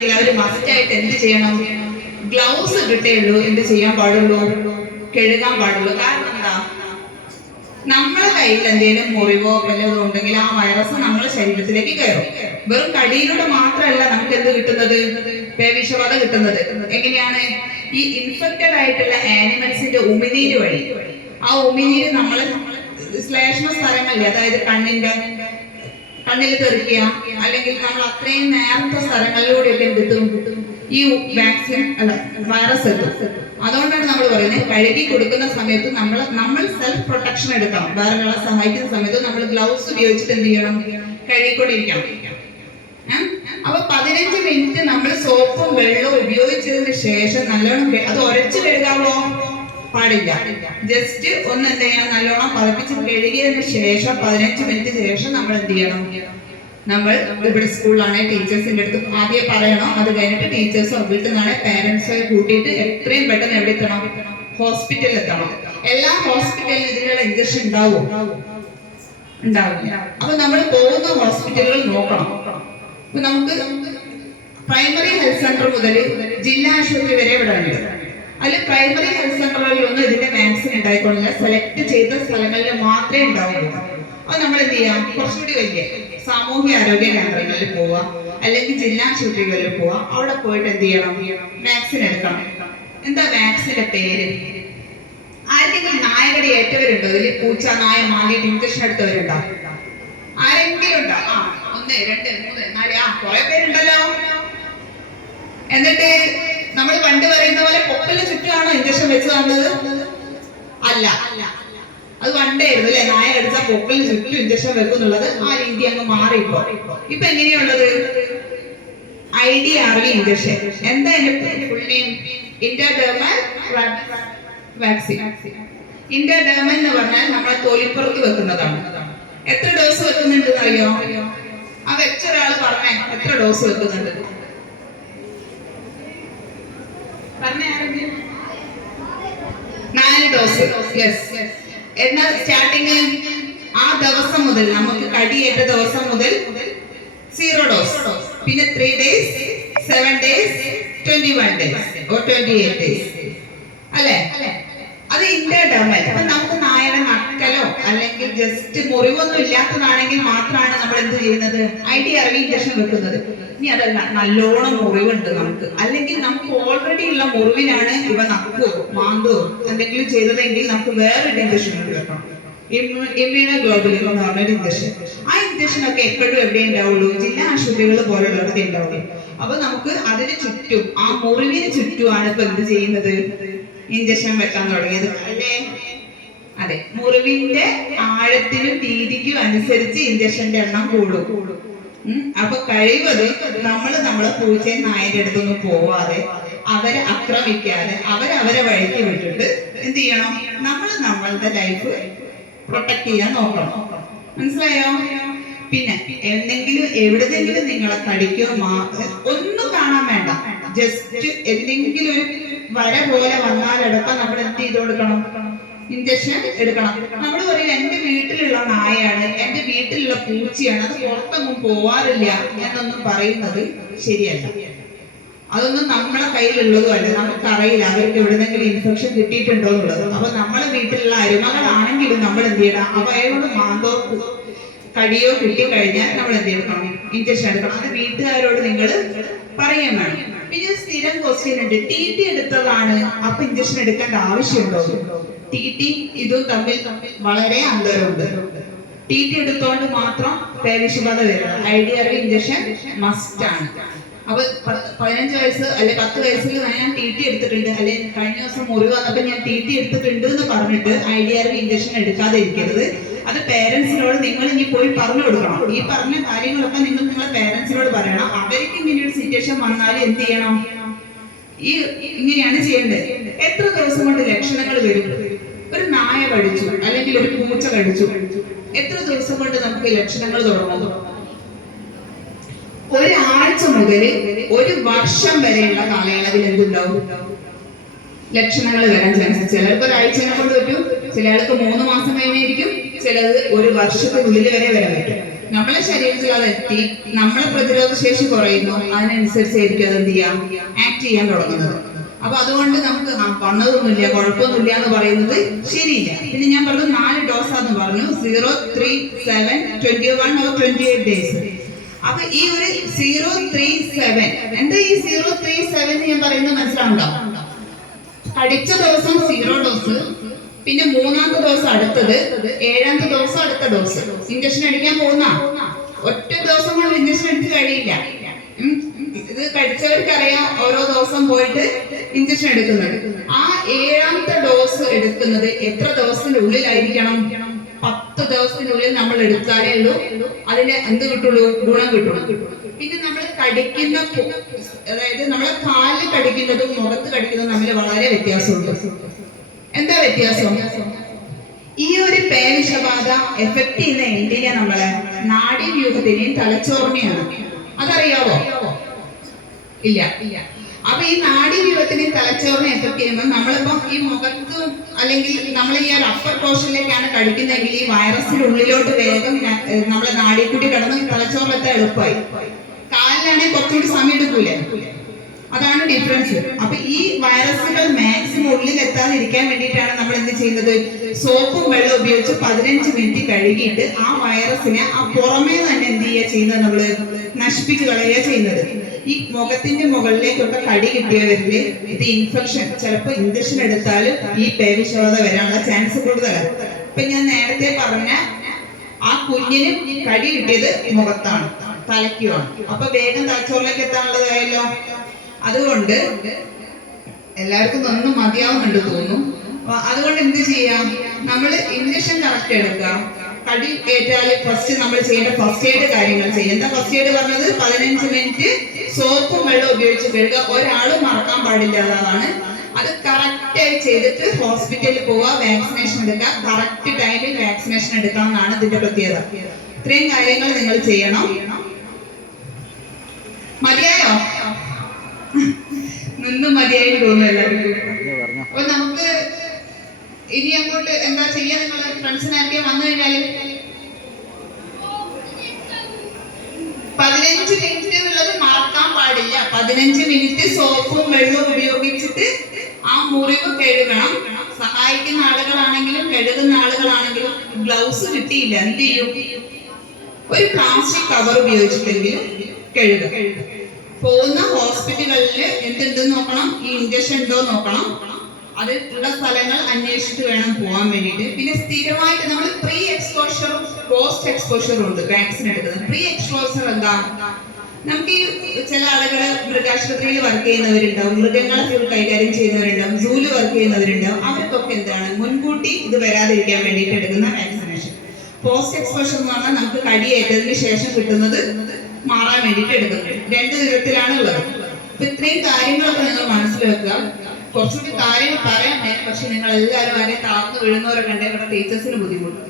അവർ must ആയിട്ട് എന്ത് ചെയ്യണം? ഗ്ലൗസ് കിട്ടേ ഉള്ളൂ എന്ത് ചെയ്യാൻ പാടുള്ളൂ? കഴുകാൻ പാടുള്ളൂ. കാരണം എന്താ? നമ്മളെ കയ്യിൽ എന്തെങ്കിലും മുറിവോ വല്ലതും ഉണ്ടെങ്കിൽ ആ വൈറസ് നമ്മളെ ശരീരത്തിലേക്ക് കയറും. വെറും കടിയിലൂടെ മാത്രമല്ല നമുക്ക് എന്ത് കിട്ടുന്നത്? പേവിഷബാധ കിട്ടുന്നത്. എങ്ങനെയാണ്? ഈ ഇൻഫെക്റ്റഡ് ആയിട്ടുള്ള ആനിമൽസിന്റെ ഉമിനീര് വഴി. ആ ഉമിനീര് നമ്മളെ ശ്ലേഷ്മ സ്ഥലങ്ങളിൽ അതായത് കണ്ണിന്റെ കണ്ണിൽ തെറിക്കുക അല്ലെങ്കിൽ നമ്മൾ അത്രയും നേരത്തെ സ്ഥലങ്ങളിലൂടെയൊക്കെ എന്തെത്തും? ഈ വാക്സിൻ അല്ല വൈറസ് എത്തും. അതുകൊണ്ടാണ് നമ്മൾ പറയുന്നത് കഴുകി കൊടുക്കുന്ന സമയത്ത് നമ്മൾ നമ്മൾ സെൽഫ് പ്രൊട്ടക്ഷൻ എടുക്കണം. വേറെ ഒരാളെ സഹായിക്കുന്ന സമയത്ത് നമ്മൾ ഗ്ലൗസ് ഉപയോഗിച്ചിട്ട് എന്ത് ചെയ്യണം? കഴുകിക്കൊണ്ടിരിക്കണം? അപ്പൊ പതിനഞ്ച് മിനിറ്റ് നമ്മൾ സോപ്പും വെള്ളവും ഉപയോഗിച്ചതിന് ശേഷം നല്ലോണം അത് ഉരച്ച് കഴുകാവോ? പാടില്ല. ജസ്റ്റ് ഒന്ന് എന്ത് ചെയ്യണം? നല്ലോണം പതപ്പിച്ച് കഴുകിയതിന് ശേഷം പതിനഞ്ച് മിനിറ്റ് ശേഷം നമ്മൾ എന്ത് ചെയ്യണം? നമ്മൾ ഇവിടെ സ്കൂളിലാണെ ടീച്ചേഴ്സിന്റെ അടുത്ത് ആദ്യം പറയണം. അത് കഴിഞ്ഞിട്ട് ടീച്ചേഴ്സോ വീട്ടിൽ നിന്നാണ് പേരൻസോ കൂട്ടിയിട്ട് എത്രയും പെട്ടെന്ന് എവിടെ എത്തണം? ഹോസ്പിറ്റലിൽ എത്തണം. എല്ലാ ഹോസ്പിറ്റലിലും ഇതിനുള്ള ഇഞ്ചക്ഷൻ ഉണ്ടാവും? ഉണ്ടാവില്ല. അപ്പൊ നമ്മൾ പോകുന്ന ഹോസ്പിറ്റലുകൾ നോക്കണം. അപ്പൊ നമുക്ക് പ്രൈമറി ഹെൽത്ത് സെന്റർ മുതൽ ജില്ലാ ആശുപത്രി വരെ ഇവിടെ ഉണ്ട്. അതിൽ പ്രൈമറി ഹെൽത്ത് സെന്ററുകളിലൊന്നും ഇതിന്റെ വാക്സിൻ ഉണ്ടായിക്കൊള്ളില്ല. സെലക്ട് ചെയ്ത സ്ഥലങ്ങളിൽ മാത്രമേ ഉണ്ടാവുള്ളൂ. അത് നമ്മൾ എന്ത് ചെയ്യാം? കുറച്ചുകൂടി വലിയ സാമൂഹ്യ ആരോഗ്യ കേന്ദ്രങ്ങളിൽ പോവുക അല്ലെങ്കിൽ ജില്ലാ ആശുപത്രികളിൽ പോവുക അവിടെ പോയിട്ട് എന്ത് ചെയ്യണം? വാക്സിൻ എടുക്കണം. എന്താ വാക്സിന്റെ പേര്? ആരെങ്കിലും നായകടി ഏറ്റവരുണ്ടോ? ഇതിൽ പൂച്ച നായ മാലി ഇഞ്ചക്ഷൻ എടുത്തവരുണ്ടോ? ആരെങ്കിലും ഉണ്ടോ? ആ ഒന്ന് രണ്ട് മൂന്ന് നാല് ആ കുറെ പേരുണ്ടല്ലോ. എന്നിട്ട് നമ്മൾ പണ്ട് പറയുന്ന പോലെ പൊപ്പലിന് ചുറ്റുമാണോ ഇഞ്ചക്ഷൻ വെച്ച് തന്നത് അല്ല. അത് പണ്ടായിരുന്നു അല്ലെ? നായ അടിച്ചാൽ പൊക്കലിന് ചുറ്റും ഇഞ്ചക്ഷൻ വെക്കുന്നുള്ളത് ആ രീതി അങ്ങ് മാറി ഇപ്പൊ ഇപ്പൊ എങ്ങനെയുള്ളത് I D R V injection എന്താ എന്റെ ഇന്റർഡെർമൽ വാക്സിൻ ഇന്റർഡെർമൽ എന്ന് പറഞ്ഞാൽ നമ്മളെ തൊലിപ്പുറത്ത് വെക്കുന്നതാണ്. എത്ര ഡോസ് വെക്കുന്നുണ്ട് അറിയോ ആ വെച്ച ഒരാൾ പറഞ്ഞേ എത്ര ഡോസ് വെക്കുന്നുണ്ട്? പറഞ്ഞേ നാല് ഡോസ് യെസ് എന്നാൽ സ്റ്റാർട്ടിങ് ആ ദിവസം മുതൽ നമുക്ക് കടിയേറ്റ ദിവസം മുതൽ സീറോ ഡോസ് പിന്നെ three days seven days twenty one days twenty eight days അല്ലേ? അത് ഇന്റർഡെർമൽ അപ്പൊ നമുക്ക് നായയുടെ ജസ്റ്റ് മുറിവൊന്നും ഇല്ലാത്തതാണെങ്കിൽ മാത്രമാണ് നമ്മൾ എന്ത് ചെയ്യുന്നത്? ഐ ഡി അറിവ് ഇഞ്ചക്ഷൻ വെക്കുന്നത്. ഇനി അതല്ല നല്ലോണം മുറിവുണ്ട് നമുക്ക്. അല്ലെങ്കിൽ നമുക്ക് ഓൾറെഡി ഉള്ള മുറിവിനാണ് ഇവ നക്കോ മാന്തോ എന്തെങ്കിലും ചെയ്തതെങ്കിൽ നമുക്ക് വേറൊരു ഇഞ്ചക്ഷൻ വെക്കണം ഇമ്മ്യൂണോഗ്ലോബുലിൻ എന്ന് പറഞ്ഞൊരു ഇഞ്ചക്ഷൻ ആ ഇഞ്ചക്ഷൻ ഒക്കെ എപ്പോഴും എവിടെ ഉണ്ടാവുള്ളൂ? ജില്ലാ ആശുപത്രികൾ പോലുള്ളവർക്ക് ഉണ്ടാവുള്ളൂ. അപ്പൊ നമുക്ക് അതിന് ചുറ്റും ആ മുറിവിന് ചുറ്റുമാണ് ഇപ്പൊ എന്ത് ചെയ്യുന്നത്? ഇഞ്ചക്ഷൻ വെക്കാൻ തുടങ്ങിയത്. അല്ലേ? അതെ. മുറിവിന്റെ ആഴത്തിനും രീതിക്കും അനുസരിച്ച് ഇഞ്ചക്ഷന്റെ എണ്ണം കൂടും. അപ്പൊ കഴിവത് നമ്മൾ നമ്മളെ പൂച്ചയും നായന്റെ അടുത്തൊന്നും പോവാതെ അവരെ ആക്രമിക്കാതെ അവരവരെ വഴിക്ക് വിട്ടിട്ട് എന്ത് ചെയ്യണം? നമ്മൾ നമ്മളുടെ ലൈഫ് പ്രൊട്ടക്ട് ചെയ്യാൻ നോക്കണം. മനസ്സിലായോ? പിന്നെ എന്തെങ്കിലും എവിടെന്നെങ്കിലും നിങ്ങളെ കടിക്കോ ഒന്നും കാണാൻ വേണ്ട. ജസ്റ്റ് എന്തെങ്കിലും ഒരു വര പോലെ വന്നാലടക്കം നമ്മൾ എന്ത് ചെയ്ത് കൊടുക്കണം? ഇഞ്ചക്ഷൻ എടുക്കണം. നമ്മൾ പറയും എന്റെ വീട്ടിലുള്ള നായയാണ് എന്റെ വീട്ടിലുള്ള പൂച്ചയാണ് അത് പുറത്തൊന്നും പോവാറില്ല എന്നൊന്നും പറയുന്നത് ശരിയല്ല. അതൊന്നും നമ്മളെ കയ്യിലുള്ളതും അല്ല നമുക്കറിയില്ല അവർക്ക് എവിടെന്നെങ്കിലും ഇൻഫെക്ഷൻ കിട്ടിയിട്ടുണ്ടോ എന്നുള്ളത്. അപ്പൊ നമ്മളെ വീട്ടിലുള്ള അരുമകളാണെങ്കിലും നമ്മൾ എന്ത് ചെയ്യണം? അവയോട് മാന്തോ കടിയോ കിട്ടിക്കഴിഞ്ഞാൽ നമ്മൾ എന്ത് ചെയ്യണം? ഇഞ്ചക്ഷൻ എടുക്കണം. അത് വീട്ടുകാരോട് നിങ്ങൾ പറയാൻ വേണം. പിന്നെ സ്ഥിരം ക്വസ്റ്റ്യൻ ഉണ്ട്. ടി ടി എടുത്തതാണ് അപ്പൊ ഇഞ്ചക്ഷൻ എടുക്കേണ്ട ആവശ്യമുണ്ടോ? ടി ഇതും തമ്മിൽ തമ്മിൽ വളരെ അന്തരമുണ്ട്. ടി ടി എടുത്തോണ്ട് മാത്രം പേവിഷബാധ വരുന്നത്. ഐ ഡി ഇഞ്ചക്ഷൻ മസ്റ്റ് ആണ്. അപ്പൊ പതിനഞ്ച് വയസ്സ് അല്ലെ പത്ത് വയസ്സിൽ ഞാൻ ടി ടി എടുത്തിട്ടുണ്ട്. അല്ലെ കഴിഞ്ഞ ദിവസം മുറിവ് വന്നപ്പോ ഞാൻ ടി ടി എടുത്തിട്ടുണ്ട് എന്ന് പറഞ്ഞിട്ട് ഐ ഡി ഇഞ്ചക്ഷൻ എടുക്കാതെ ഇരിക്കരുത് അത് പേരൻസിനോട് നിങ്ങൾ ഇനി പോയി പറഞ്ഞു കൊടുക്കണം. ഈ പറഞ്ഞ കാര്യങ്ങളൊക്കെ നിങ്ങൾ നിങ്ങളെ പേരൻസിനോട് പറയണം. അവർക്ക് ഇങ്ങനെ ഒരു സിറ്റുവേഷൻ വന്നാൽ എന്ത് ചെയ്യണം? ഈ ഇങ്ങനെയാണ് ചെയ്യേണ്ടത്. എത്ര ദിവസം കൊണ്ട് ലക്ഷണങ്ങൾ വരും? ഒരു നായ കടിച്ചു അല്ലെങ്കിൽ ഒരു പൂച്ച കടിച്ചു. എത്ര ദിവസം കൊണ്ട് നമുക്ക് ലക്ഷണങ്ങൾ തുടങ്ങുന്നു ഒരാഴ്ച മുതൽ ഒരു വർഷം വരെയുള്ള കാലയളവിൽ എന്തുണ്ടാവും? ലക്ഷണങ്ങൾ വരാൻ ചാൻസ്. ചിലർക്ക് ഒരാഴ്ചനെ കൊണ്ട് പറ്റും. ചിലർക്ക് മൂന്ന് മാസം കഴിഞ്ഞായിരിക്കും ചിലത് ഒരു വർഷത്തിനുള്ളിൽ വരെ വരാൻ പറ്റും. നമ്മളെ ശരീരത്തിൽ അത് എത്തി. നമ്മളെ പ്രതിരോധ ശേഷി കുറയുന്നു. അതിനനുസരിച്ചായിരിക്കും അത് എന്ത് ചെയ്യാം ആക്ട് ചെയ്യാൻ തുടങ്ങുന്നത്. അപ്പൊ അതുകൊണ്ട് നമുക്ക് വന്നതൊന്നുമില്ല കുഴപ്പമൊന്നുമില്ല എന്ന് പറയുന്നത് ശരിയില്ല. പിന്നെ ഞാൻ പറഞ്ഞു നാല് ഡോസ് ആന്ന് പറഞ്ഞു. Zero three seven twenty one or twenty eight days അപ്പൊ ഈ ഒരു സീറോ ത്രീ സെവൻ എന്താ ഈ സീറോ ത്രീ സെവൻ ഞാൻ പറയുന്നത് മനസ്സിലാവുണ്ടോ അടിച്ച ദിവസം സീറോ ഡോസ് പിന്നെ മൂന്നാമത്തെ ദിവസം അടുത്തത് ഏഴാമത്തെ ദിവസം അടുത്ത ഡോസ് ഇഞ്ചക്ഷൻ അടിക്കാൻ പോകുന്ന? ഒറ്റ ദിവസം കൊണ്ട് ഇഞ്ചക്ഷൻ എടുത്ത് കഴിയില്ല. ഇത് കഴിച്ചവർക്കറിയാം ഓരോ ദിവസം പോയിട്ട് ഇഞ്ചക്ഷൻ എടുക്കുന്നത്. ആ ഏഴാമത്തെ ഡോസ് എടുക്കുന്നത് എത്ര ദിവസത്തിന്റെ ഉള്ളിലായിരിക്കണം? പത്ത് ദിവസത്തിനുള്ളിൽ നമ്മൾ എടുത്താലേ ഉള്ളൂ. അതിന് എന്ത് കിട്ടുള്ളൂ? ഗുണം കിട്ടുള്ളൂ. പിന്നെ നമ്മൾ കടിക്കുന്ന അതായത് നമ്മളെ കാലിൽ കടിക്കുന്നതും മുഖത്ത് കടിക്കുന്നതും തമ്മിൽ വളരെ വ്യത്യാസമുണ്ട്. എന്താ വ്യത്യാസം? ഈ ഒരു പേവിഷബാധ എഫക്ട് ചെയ്യുന്ന എന്തിനാ നമ്മളെ? നാടിൻ നാഡീവ്യൂഹത്തിനെയും തലച്ചോറിനെയാണ്. അതറിയാവോ? ഇല്ല ഇല്ല. അപ്പൊ ഈ നാഡീവ്യൂഹത്തിനെയും തലച്ചോറിനെ എഫക്ട് ചെയ്യുമ്പോൾ നമ്മളിപ്പം ഈ മുഖത്ത് അല്ലെങ്കിൽ നമ്മൾ ഈ ഒരു അപ്പർ പോർഷനിലേക്കാണ് കടിക്കുന്നതെങ്കിൽ ഈ വൈറസിന്റെ ഉള്ളിലോട്ട് വേഗം നമ്മളെ നാടിക്കുട്ടി കിടന്ന് തലച്ചോറിലെത്താൻ എളുപ്പമായി. കാലിലാണെങ്കിൽ കുറച്ചുകൂടി സമയം എടുക്കൂലേ? അതാണ് ഡിഫറൻസ് അപ്പൊ ഈ വൈറസുകൾ മാക്സിമം ഉള്ളിൽ എത്താതിരിക്കാൻ വേണ്ടിയിട്ടാണ് നമ്മൾ എന്ത് ചെയ്യുന്നത്? സോപ്പും വെള്ളം ഉപയോഗിച്ച് പതിനഞ്ച് മിനിറ്റ് കഴുകിയിട്ട് ആ വൈറസിനെ ആ പുറമേ തന്നെ എന്ത് ചെയ്യുക ചെയ്യുന്നത് നമ്മൾ? നശിപ്പിച്ച് കളയുക ചെയ്യുന്നത്. ഈ മുഖത്തിന്റെ മുകളിലേക്കൊക്കെ കടി കിട്ടിയവരിൽ ഇത് ഇൻഫെക്ഷൻ ചിലപ്പോൾ ഇഞ്ചക്ഷൻ എടുത്താലും ഈ പേവിഷബാധ വരാനുള്ള ചാൻസ് കൂടുതലാണ് ഇപ്പൊ ഞാൻ നേരത്തെ പറഞ്ഞ ആ കുഞ്ഞിന് കടി കിട്ടിയത് മുഖത്താണ് തലയ്ക്കുമാണ്. അപ്പൊ വേഗം തലച്ചോറിലേക്ക് എത്താനുള്ളതായല്ലോ? അതുകൊണ്ട് എല്ലാവർക്കും ഒന്നും മതിയാവുന്നുണ്ട് അപ്പൊ അതുകൊണ്ട് എന്ത് ചെയ്യാം? നമ്മൾ ഇഞ്ചക്ഷൻ കറക്റ്റ് എടുക്കാം. കടി ഏറ്റാൽ ഫസ്റ്റ് നമ്മൾ ചെയ്യേണ്ട ഫസ്റ്റ് എയ്ഡ് കാര്യങ്ങൾ ചെയ്യും. എന്താ ഫസ്റ്റ് എയ്ഡ് പറഞ്ഞത്? പതിനഞ്ച് മിനിറ്റ് സോപ്പും വെള്ളം ഉപയോഗിച്ച് കഴുകുക. ഒരാളും മറക്കാൻ പാടില്ലാത്തതാണ് അത് കറക്റ്റായി ചെയ്തിട്ട് ഹോസ്പിറ്റലിൽ പോവുക വാക്സിനേഷൻ എടുക്കുക കറക്റ്റ് ടൈമിൽ വാക്സിനേഷൻ എടുക്കാം എന്നാണ് ഇതിന്റെ പ്രത്യേകത. ഇത്രയും കാര്യങ്ങൾ നിങ്ങൾ ചെയ്യണം. മതിയായോ? നിന്ന് മതിയായി തോന്നുന്നു എല്ലാവർക്കും. അപ്പൊ നമുക്ക് ഇനി അങ്ങോട്ട് എന്താ ചെയ്യാ? നിങ്ങൾ ഫ്രണ്ട്സിനായിരിക്കും വന്നു കഴിഞ്ഞാൽ? പതിനഞ്ച് മിനിറ്റ് എന്നുള്ളത് മറക്കാൻ പാടില്ല. പതിനഞ്ച് മിനിറ്റ് സോപ്പും വെള്ളവും ഉപയോഗിച്ചിട്ട് ആ മുറിവ് കഴുകണം. സഹായിക്കുന്ന ആളുകളാണെങ്കിലും കഴുകുന്ന ആളുകളാണെങ്കിലും ഗ്ലൗസ് കിട്ടിയില്ല. എന്ത് ചെയ്യും? ഒരു പ്ലാസ്റ്റിക് കവർ ഉപയോഗിച്ചിട്ടെങ്കിലും കഴുകുക പോകുന്ന ഹോസ്പിറ്റലുകളിൽ എന്തുണ്ട് നോക്കണം? ഈ ഇഞ്ചക്ഷൻ ഉണ്ടോ നോക്കണം. അത് ഉള്ള സ്ഥലങ്ങൾ അന്വേഷിച്ചിട്ട് വേണം പോകാൻ വേണ്ടിയിട്ട്. പിന്നെ സ്ഥിരമായിട്ട് നമ്മൾ പ്രീ എക്സ്പോഷറും പോസ്റ്റ് എക്സ്പോഷറും ഉണ്ട് വാക്സിൻ എടുക്കുന്നത്. പ്രീ എക്സ്പോഷർ എന്താ? നമുക്ക് ഈ ചില ആളുകൾ മൃഗാശുപത്രിയിൽ വർക്ക് ചെയ്യുന്നവരുണ്ടാവും. മൃഗങ്ങളെ ഫുൾ കൈകാര്യം ചെയ്യുന്നവരുണ്ടാവും. സൂൽ വർക്ക് ചെയ്യുന്നവരുണ്ടാവും. അവർക്കൊക്കെ എന്താണ്? മുൻകൂട്ടി ഇത് വരാതിരിക്കാൻ വേണ്ടിയിട്ട് എടുക്കുന്ന വാക്സിനേഷൻ പോസ്റ്റ് എക്സ്പോഷർ എന്ന് പറഞ്ഞാൽ നമുക്ക് കടിയേറ്റതിന് ശേഷം കിട്ടുന്നത് മാറാൻ വേണ്ടിയിട്ട് എടുക്കുന്നത്. രണ്ട് വിധത്തിലാണ് ഉള്ളത് അപ്പൊ ഇത്രയും കാര്യങ്ങളൊക്കെ നിങ്ങൾ മനസ്സിലാക്കുക. കുറച്ചുകൂടി കാര്യങ്ങൾ പറയാൻ പക്ഷെ നിങ്ങൾ എല്ലാവരും ആരെയും താഴ്ന്നു വീഴുന്നവരൊക്കെ ഉണ്ടെങ്കിൽ ഇവിടെ ടീച്ചേഴ്സിന് ബുദ്ധിമുട്ട്.